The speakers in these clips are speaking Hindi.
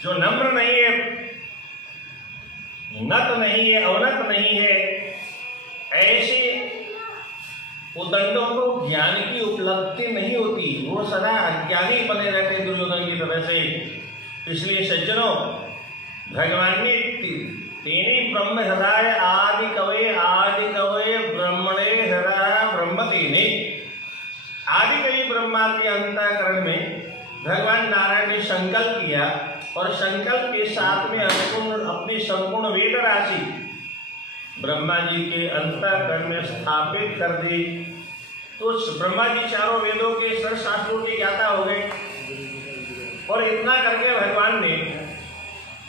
जो नम्र नहीं है, नत नहीं है, अवनत नहीं है, ऐसे उदंडों को ज्ञान की उपलब्धि नहीं होती, वो सदा अज्ञानी बने रहते दुर्योधन की तरह से। इसलिए सज्जनों, भगवान ने तेने ब्रह्म हृदय आदि कवे ब्रह्मणे हृदय ब्रह्म तेने, आदि कवि ब्रह्मा के अंतःकरण में भगवान नारायण ने संकल्प किया और संकल्प के साथ में अपनी संपूर्ण वेद राशि ब्रह्मा जी के अंतःकरण में स्थापित कर दी। तो ब्रह्मा जी चारों वेदों के शास्त्रों के ज्ञाता हो गए। और इतना करके भगवान ने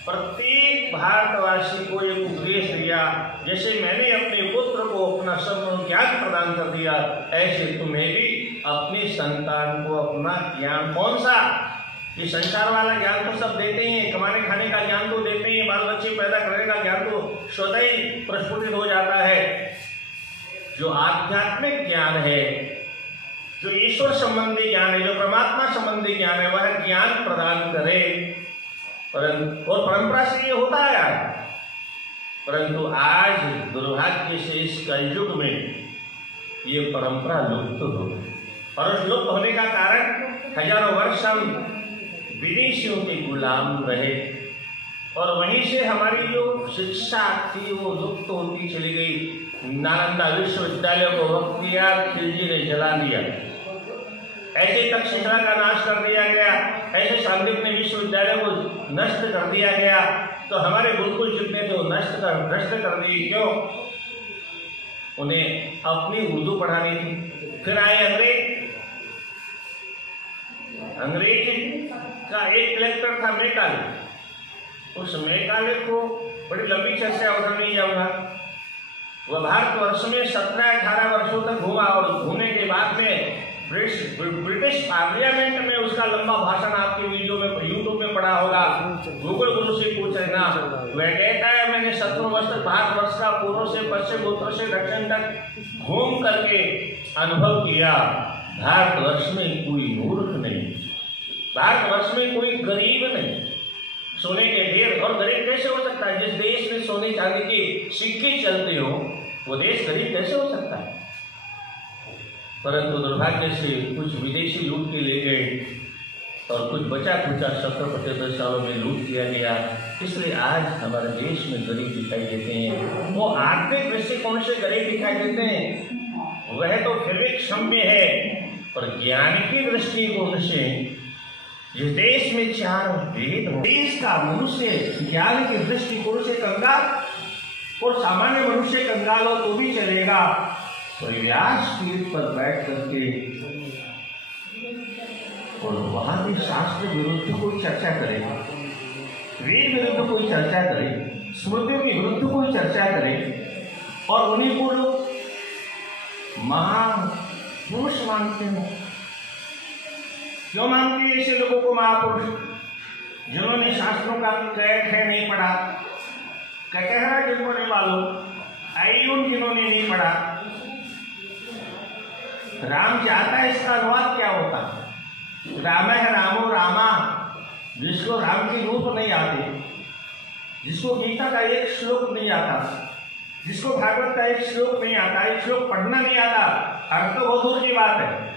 प्रत्येक भारतवासी को एक उपदेश दिया, जैसे मैंने अपने पुत्र को अपना संपूर्ण ज्ञान प्रदान कर दिया, ऐसे तुम्हें भी अपनी संतान को अपना ज्ञान, कौन सा, ये संसार वाला ज्ञान तो सब देते हैं, कमाने खाने का ज्ञान तो देते हैं, बाल बच्चे पैदा करने का ज्ञान तो स्वतः ही प्रस्फुटित हो जाता है। जो आध्यात्मिक ज्ञान है, जो ईश्वर संबंधी ज्ञान है, जो परमात्मा संबंधी ज्ञान है, वह ज्ञान प्रदान करे। परंतु और परंपरा से ये होता है, परंतु आज दुर्भाग्य से इस कलयुग में ये परंपरा लुप्त हो गई। और उस लुप्त होने का कारण हजारों वर्ष हम विदेशियों के गुलाम रहे और वहीं से हमारी जो शिक्षा थी वो लुप्त होती चली गई। नालंदा विश्वविद्यालय को वक्त दिया, खिलजी ने जला दिया, ऐसे तक्षशिला का नाश कर दिया गया, ऐसे सांदीपनि विश्वविद्यालय को नष्ट कर दिया गया। तो हमारे गुरुकुल जितने थे वो नष्ट कर दिए। क्यों? उन्हें अपनी उर्दू पढ़ानी थी। फिर आए अंग्रेज का एक कलेक्टर था मेकाले। उस मेकाले को बड़ी लंबी चर्चा उधर नहीं जाऊंगा। वह भारतवर्ष में 17-18 वर्षों तक घूमा और घूमने के बाद में ब्रिटिश पार्लियामेंट में उसका लंबा भाषण आपके वीडियो में यूट्यूब में पड़ा होगा, गूगल गुरु से पूछे ना। वह कहता है मैंने 17 वर्ष तक भारतवर्ष का पूर्व से पश्चिम, उत्तर से दक्षिण तक घूम करके अनुभव किया। भारतवर्ष में कोई मूर्ख नहीं, भारतवर्ष में कोई गरीब नहीं, सोने के ढेर। और गरीब कैसे हो सकता है? जिस देश में सोने चांदी के सिक्के चलते हो वो देश गरीब कैसे हो सकता है? परंतु दुर्भाग्य से कुछ विदेशी लूट के ले गए और कुछ बचा खुचा 70-75 सालों में लूट किया गया। इसलिए आज हमारे देश में गरीब दिखाई देते हैं। वो आर्थिक दृष्टिकोण से गरीब दिखाई देते हैं, वह तो फिर भी क्षम्य है, पर ज्ञान की दृष्टिकोण से जिस देश में 4 वेद, देश का मनुष्य ज्ञान की दृष्टिकोण से कंगाल और सामान्य मनुष्य कंगाल हो तो भी चलेगा। व्यास पीठ पर बैठ करके और वहां भी शास्त्र विरुद्ध कोई चर्चा करे, वेद विरुद्ध कोई चर्चा करे, स्मृतियों के विरुद्ध कोई चर्चा करे और उन्हीं को लोग महापुरुष मानते हैं। क्यों मानते हैं ऐसे लोगों को महापुरुष? जिन्होंने शास्त्रों का कह नहीं पढ़ा, कहरा जिनको नहीं मालूम, आयुन जिन्होंने नहीं पढ़ा। राम चाहता है, इसका अनुवाद क्या होता है? राम है रामो रामा, जिसको राम के रूप नहीं आते, जिसको गीता का एक श्लोक नहीं आता, जिसको भागवत का एक श्लोक नहीं आता, एक श्लोक पढ़ना नहीं आता, अर्थ तो बहुत दूर की बात है।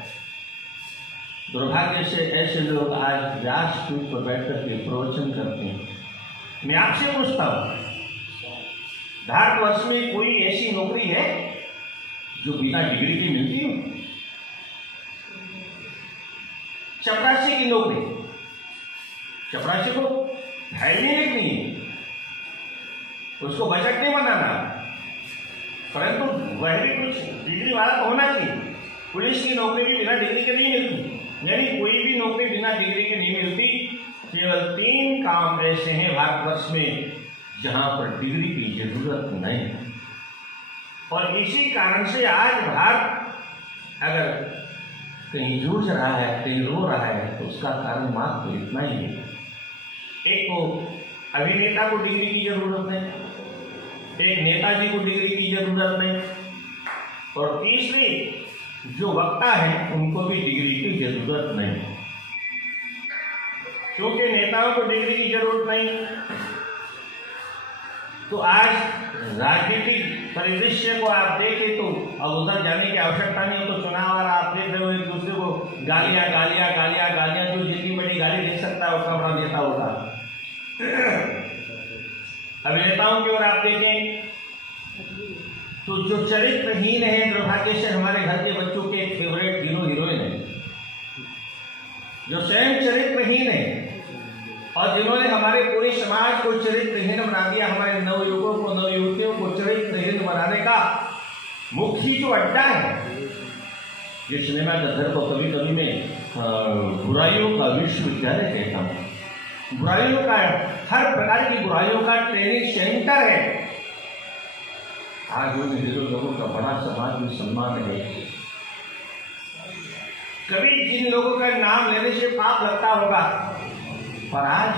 दुर्भाग्य से ऐसे लोग आज व्यास पीठ पर बैठ करके प्रवचन करते हैं। मैं आपसे पूछता हूं, भारतवर्ष में कोई ऐसी नौकरी है जो बिना डिग्री की मिलती हो? चपरासी की नौकरी, चपरासी को फैलने नहीं है, उसको बजट नहीं बनाना, परंतु वह भी कुछ डिग्री वाला तो होना चाहिए। पुलिस की नौकरी भी बिना डिग्री के नहीं मिलती, यानी कोई भी नौकरी बिना डिग्री के नहीं मिलती। केवल 3 काम ऐसे हैं भारतवर्ष में जहां पर डिग्री की जरूरत नहीं। और इसी कारण से आज भारत अगर कहीं जूझ रहा है, कहीं रो रहा है, तो उसका कारण मात्र इतना ही है। एक को अभिनेता को डिग्री की जरूरत नहीं, एक नेताजी को डिग्री की जरूरत नहीं, और तीसरी जो वक्ता है उनको भी डिग्री की जरूरत नहीं। क्योंकि नेताओं को डिग्री की जरूरत नहीं। तो आज राजनीतिक परिदृश्य को आप देखें तो अब उधर जाने की आवश्यकता नहीं हो। तो चुनाव आ रहा, आप देख रहे हो एक दूसरे को गालियां गालियां गालियां गालियां, जो जितनी बड़ी गाली दे सकता है उतना बड़ा नेता होगा। अभिनेताओं की ओर आप देखें तो जो चरित्रहीन है, दुर्भाग्य से हमारे घर के बच्चों के फेवरेट हीरो हीरोइन है, जो स्वयं चरित्रहीन है और जिन्होंने हमारे पूरे समाज को चरित्रहीन बना दिया। हमारे नवयुवकों को, नवयुवतियों को चरित्रहीन बनाने का मुख्य जो अड्डा है, ये सिनेमा का घर को कभी कभी मैं बुराइयों का विश्वविद्यालय कहता हूँ। बुराइयों का, हर प्रकार की बुराइयों का ट्रेनिंग सेंटर है। आज उन हीरो लोगों का बड़ा समाज में सम्मान है। कभी जिन लोगों का नाम लेने से पाप लगता होगा, पर आज